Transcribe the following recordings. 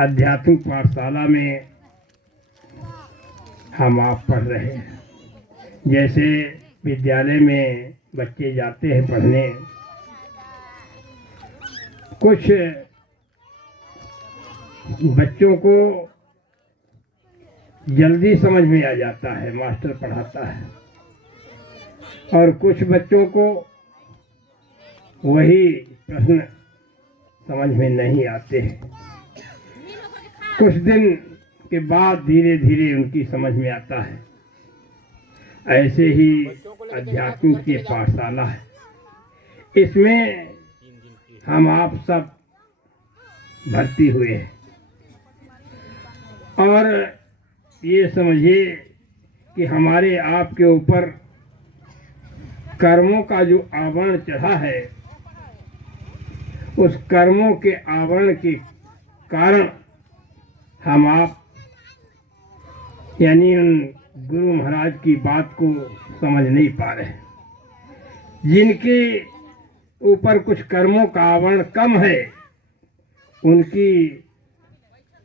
आध्यात्मिक पाठशाला में हम आप पढ़ रहे हैं। जैसे विद्यालय में बच्चे जाते हैं पढ़ने, कुछ बच्चों को जल्दी समझ में आ जाता है, मास्टर पढ़ाता है, और कुछ बच्चों को वही प्रश्न समझ में नहीं आते हैं। कुछ दिन के बाद धीरे धीरे उनकी समझ में आता है। ऐसे ही आध्यात्मिक की पाठशाला है, इसमें हम आप सब भर्ती हुए हैं। और ये समझिए कि हमारे आपके ऊपर कर्मों का जो आवरण चढ़ा है, उस कर्मों के आवरण के कारण हम आप यानी उन गुरु महाराज की बात को समझ नहीं पा रहे। जिनके ऊपर कुछ कर्मों का आवरण कम है, उनकी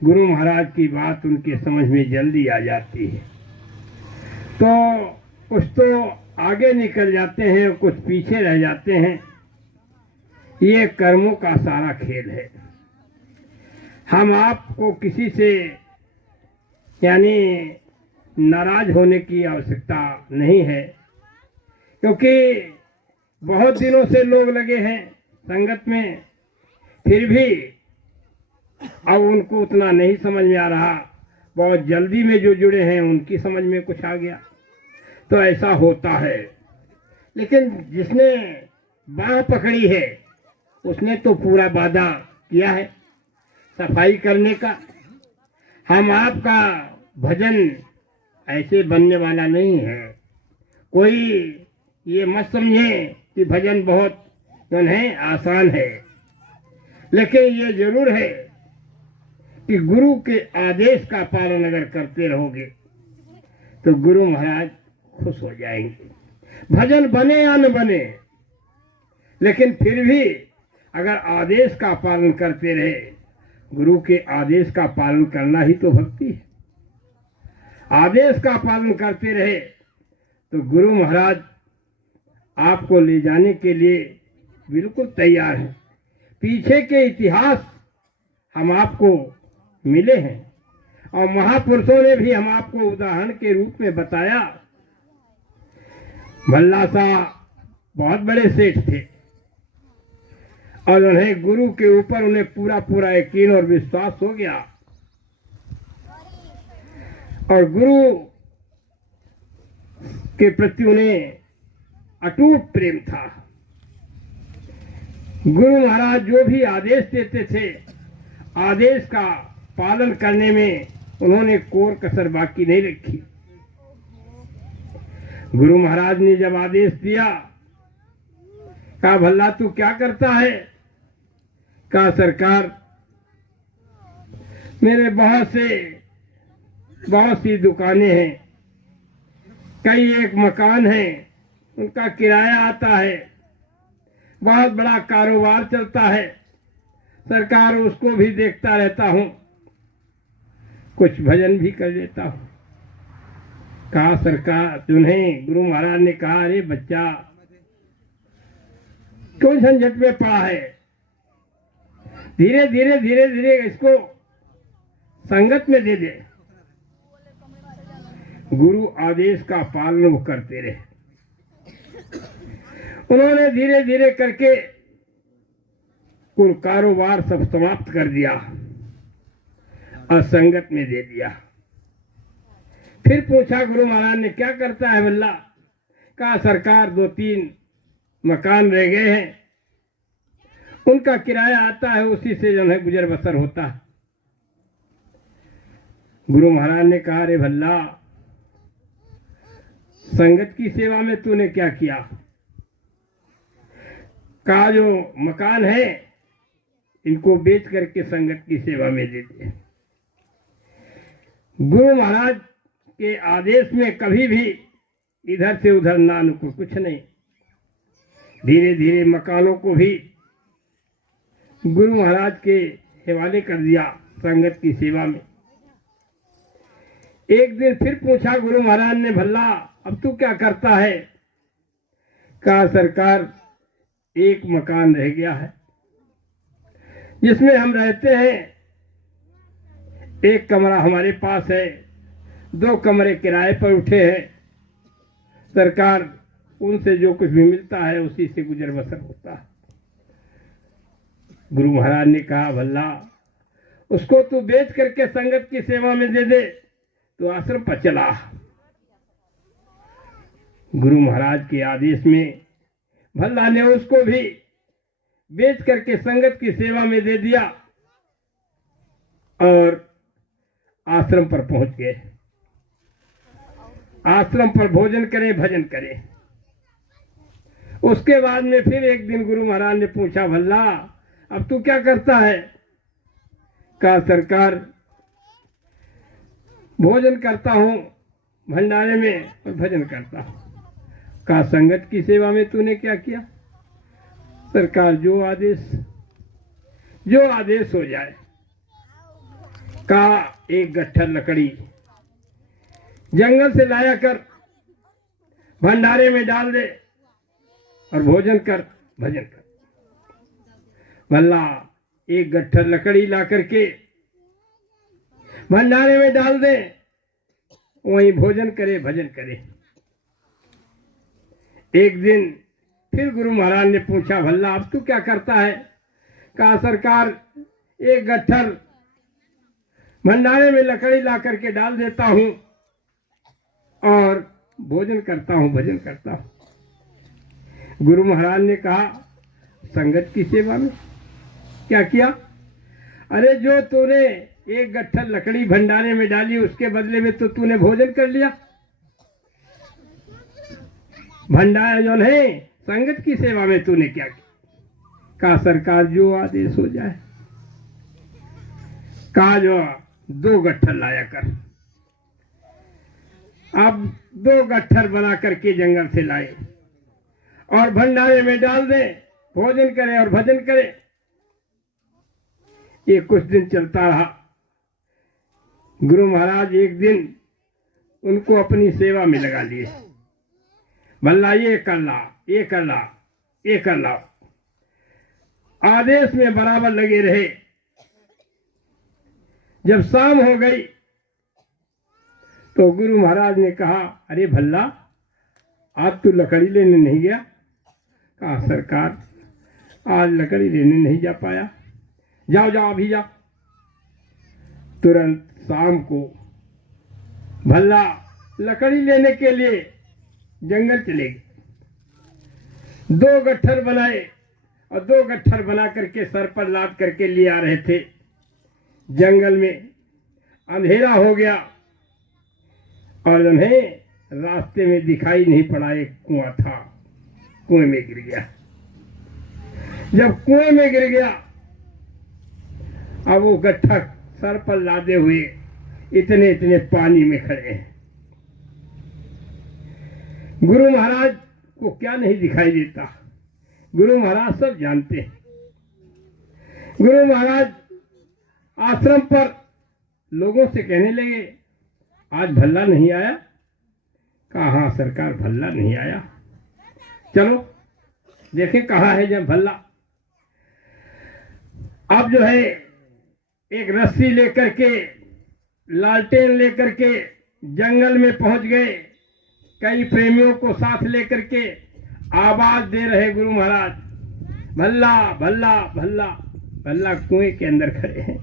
गुरु महाराज की बात उनके समझ में जल्दी आ जाती है। तो कुछ तो आगे निकल जाते हैं, कुछ पीछे रह जाते हैं। ये कर्मों का सारा खेल है। हम आपको किसी से यानी नाराज होने की आवश्यकता नहीं है, क्योंकि बहुत दिनों से लोग लगे हैं संगत में, फिर भी अब उनको उतना नहीं समझ में आ रहा। बहुत जल्दी में जो जुड़े हैं उनकी समझ में कुछ आ गया, तो ऐसा होता है। लेकिन जिसने बाह पकड़ी है उसने तो पूरा वादा किया है सफाई करने का। हम आपका भजन ऐसे बनने वाला नहीं है। कोई ये मत समझे कि भजन बहुत जो है आसान है, लेकिन ये जरूर है कि गुरु के आदेश का पालन अगर करते रहोगे तो गुरु महाराज खुश हो जाएंगे। भजन बने या न बने, लेकिन फिर भी अगर आदेश का पालन करते रहे, गुरु के आदेश का पालन करना ही तो भक्ति है। आदेश का पालन करते रहे तो गुरु महाराज आपको ले जाने के लिए बिल्कुल तैयार हैं। पीछे के इतिहास हम आपको मिले हैं, और महापुरुषों ने भी हम आपको उदाहरण के रूप में बताया। भल्ला साहब बहुत बड़े सेठ थे, और उन्हें गुरु के ऊपर उन्हें पूरा पूरा यकीन और विश्वास हो गया, और गुरु के प्रति उन्हें अटूट प्रेम था। गुरु महाराज जो भी आदेश देते थे, आदेश का पालन करने में उन्होंने कोर कसर बाकी नहीं रखी। गुरु महाराज ने जब आदेश दिया, कहा भल्ला तू क्या करता है? कहा सरकार, मेरे बहुत सी दुकानें हैं, कई एक मकान है, उनका किराया आता है, बहुत बड़ा कारोबार चलता है सरकार, उसको भी देखता रहता हूं, कुछ भजन भी कर लेता हूं। कहा सरकार, तुम्हें गुरु महाराज ने कहा, अरे बच्चा क्यों झंझट में पड़ा है? धीरे धीरे इसको संगत में दे दे। गुरु आदेश का पालन वो करते रहे। उन्होंने धीरे धीरे करके कुल कारोबार सब समाप्त कर दिया और संगत में दे दिया। फिर पूछा गुरु महाराज ने, क्या करता है भल्ला? कहा सरकार, 2-3 मकान रह गए हैं, उनका किराया आता है, उसी से जो है गुजर बसर होता है। गुरु महाराज ने कहा, अरे भल्ला, संगत की सेवा में तूने क्या किया? कहा जो मकान है इनको बेच करके संगत की सेवा में दे दे। गुरु महाराज के आदेश में कभी भी इधर से उधर ना अनुकूल कुछ नहीं। धीरे धीरे मकानों को भी गुरु महाराज के हवाले कर दिया। संगत की सेवा में। एक दिन फिर पूछा गुरु महाराज ने, भल्ला अब तू क्या करता है? कहा सरकार, एक मकान रह गया है जिसमें हम रहते हैं। एक कमरा हमारे पास है, 2 कमरे किराए पर उठे हैं। सरकार, उनसे जो कुछ भी मिलता है उसी से गुजर बसर होता है। गुरु महाराज ने कहा, भल्ला उसको तू बेच करके संगत की सेवा में दे दे, तो आश्रम पर चला। गुरु महाराज के आदेश में भल्ला ने उसको भी बेच करके संगत की सेवा में दे दिया और आश्रम पर पहुंच गए। आश्रम पर भोजन करे, भजन करे। उसके बाद में फिर एक दिन गुरु महाराज ने पूछा, भल्ला अब तू क्या करता है? कहा सरकार, भोजन करता हूं भंडारे में और भजन करता हूं। कहा संगत की सेवा में तूने क्या किया? सरकार, जो आदेश हो जाए। कहा एक गट्ठर लकड़ी जंगल से लाया कर भंडारे में डाल दे और भोजन कर, भजन कर। भल्ला एक गट्ठर लकड़ी ला करके भंडारे में डाल दे, वहीं भोजन करे, भजन करे। एक दिन फिर गुरु महाराज ने पूछा, भल्ला अब तू क्या करता है? कहा सरकार, एक गट्ठर भंडारे में लकड़ी ला करके डाल देता हूं और भोजन करता हूं, भजन करता हूं। गुरु महाराज ने कहा, संगत की सेवा में क्या किया? अरे जो तूने एक गट्ठर लकड़ी भंडारे में डाली, उसके बदले में तो तूने भोजन कर लिया। भंडारा जो है संगत की सेवा में तूने क्या किया? कहा सरकार, जो आदेश हो जाए। कहा जो 2 गट्ठर लाया कर। अब 2 गट्ठर बना करके जंगल से लाए और भंडारे में डाल दे, भोजन करे और भजन करे। ये कुछ दिन चलता रहा। गुरु महाराज एक दिन उनको अपनी सेवा में लगा लिए। भल्ला ये कर ला, ये कर ला, ये कर ला। आदेश में बराबर लगे रहे। जब शाम हो गई तो गुरु महाराज ने कहा, अरे भल्ला आज तू लकड़ी लेने नहीं गया? कहा सरकार, आज लकड़ी लेने नहीं जा पाया। जाओ जाओ अभी जाओ। तुरंत शाम को भल्ला लकड़ी लेने के लिए जंगल चले गए। 2 गट्ठर बनाए और 2 गट्ठर बना करके सर पर लाद करके ले आ रहे थे। जंगल में अंधेरा हो गया और उन्हें रास्ते में दिखाई नहीं पड़ा। एक कुआं था, कुएं में गिर गया। जब कुएं में गिर गया, अब वो गट्ठर सर पर लादे हुए इतने इतने पानी में खड़े हैं। गुरु महाराज को क्या नहीं दिखाई देता? गुरु महाराज सब जानते हैं। गुरु महाराज आश्रम पर लोगों से कहने लगे, आज भल्ला नहीं आया? कहा हाँ सरकार, भल्ला नहीं आया। चलो देखें कहाँ है जब भल्ला। अब जो है एक रस्सी लेकर के, लालटेन लेकर के जंगल में पहुंच गए। कई प्रेमियों को साथ लेकर के आवाज दे रहे गुरु महाराज, भल्ला भल्ला भल्ला। भल्ला कुएं के अंदर खड़े हैं।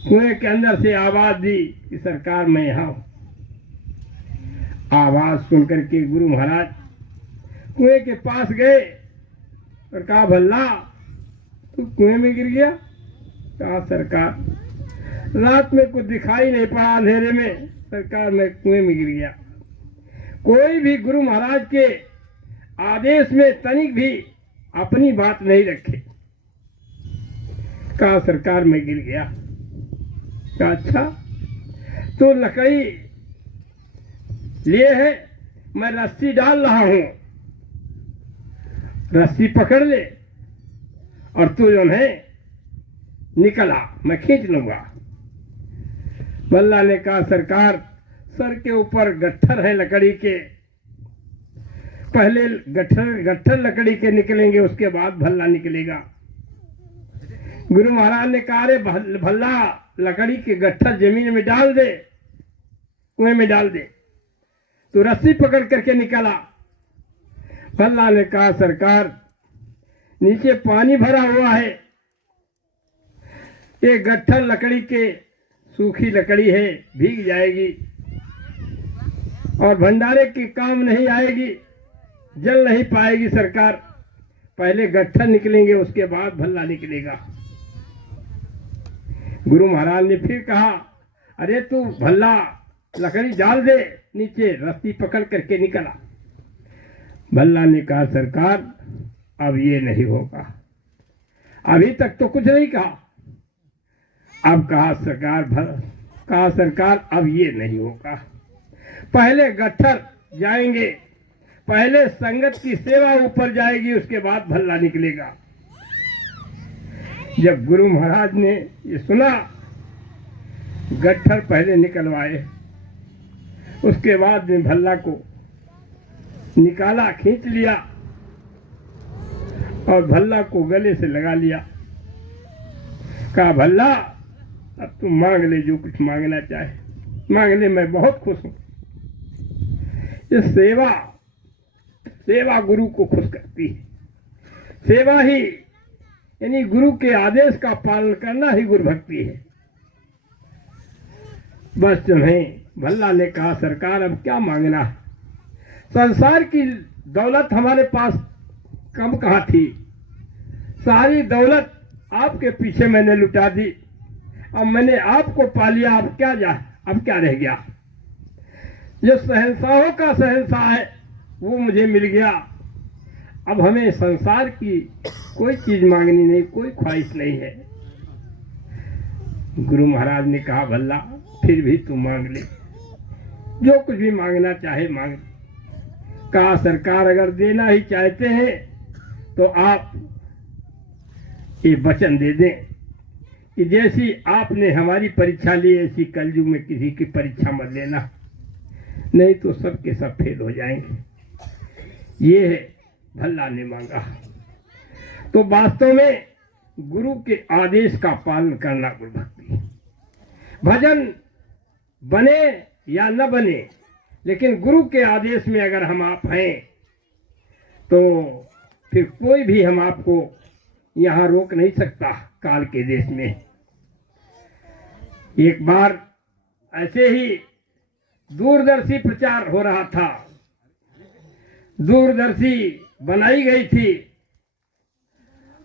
कुएं के अंदर से आवाज दी कि सरकार मैं यहाँ हूं। आवाज सुनकर के गुरु महाराज कुएं के पास गए और कहा, भल्ला तू कुएं में गिर गया? कहा सरकार, रात में कुछ दिखाई नहीं पड़ा अंधेरे में, सरकार मैं कुएं में गिर गया। कोई भी गुरु महाराज के आदेश में तनिक भी अपनी बात नहीं रखे। कहा सरकार मैं गिर गया। कहा अच्छा, तो लकड़ी लिए है, मैं रस्सी डाल रहा हूं, रस्सी पकड़ ले और तू जो है निकला, मैं खींच लूंगा। भल्ला ने कहा सरकार, सर के ऊपर गट्ठर है लकड़ी के, पहले गट्ठर लकड़ी के निकलेंगे, उसके बाद भल्ला निकलेगा। गुरु महाराज ने कहा अरे भल्ला, लकड़ी के गट्ठर जमीन में डाल दे, कुएं में डाल दे। तो रस्सी पकड़ करके निकला। भल्ला ने कहा सरकार, नीचे पानी भरा हुआ है, ये गट्ठर लकड़ी के, सूखी लकड़ी है, भीग जाएगी और भंडारे के काम नहीं आएगी, जल नहीं पाएगी सरकार। पहले गट्ठर निकलेंगे, उसके बाद भल्ला निकलेगा। गुरु महाराज ने फिर कहा अरे तू भल्ला लकड़ी डाल दे नीचे, रस्सी पकड़ करके निकला। भल्ला ने कहा सरकार, अब ये नहीं होगा, अभी तक तो कुछ नहीं कहा, अब कहा सरकार अब ये नहीं होगा। पहले गट्ठर जाएंगे, पहले संगत की सेवा ऊपर जाएगी, उसके बाद भल्ला निकलेगा। जब गुरु महाराज ने ये सुना, गट्ठर पहले निकलवाए, उसके बाद में भल्ला को निकाला, खींच लिया और भल्ला को गले से लगा लिया। कहा भल्ला, अब तुम मांग ले जो कुछ मांगना चाहे, मांग ले, मैं बहुत खुश हूं। ये सेवा गुरु को खुश करती है। सेवा ही यानी गुरु के आदेश का पालन करना ही गुरु भक्ति है। बस तुम्हें, भल्ला ने कहा सरकार अब क्या मांगना है, संसार की दौलत हमारे पास कम कहाँ थी, सारी दौलत आपके पीछे मैंने लुटा दी, अब मैंने आपको पा लिया, अब क्या रह गया। जो शहंशाहों का शहंशाह है वो मुझे मिल गया, अब हमें संसार की कोई चीज मांगनी नहीं, कोई ख्वाहिश नहीं है। गुरु महाराज ने कहा भल्ला, फिर भी तू मांग ले, जो कुछ भी मांगना चाहे मांग। कहा सरकार, अगर देना ही चाहते हैं तो आप ये वचन दे दें कि जैसी आपने हमारी परीक्षा ली, ऐसी कलयुग में किसी की परीक्षा मत लेना, नहीं तो सब के सब फेल हो जाएंगे। ये है भल्ला ने मांगा। तो वास्तव में गुरु के आदेश का पालन करना गुरु भक्ति है। भजन बने या न बने, लेकिन गुरु के आदेश में अगर हम आप हैं तो फिर कोई भी हम आपको यहाँ रोक नहीं सकता। काल के देश में एक बार ऐसे ही दूरदर्शी प्रचार हो रहा था, दूरदर्शी बनाई गई थी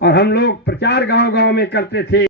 और हम लोग प्रचार गांव गांव में करते थे।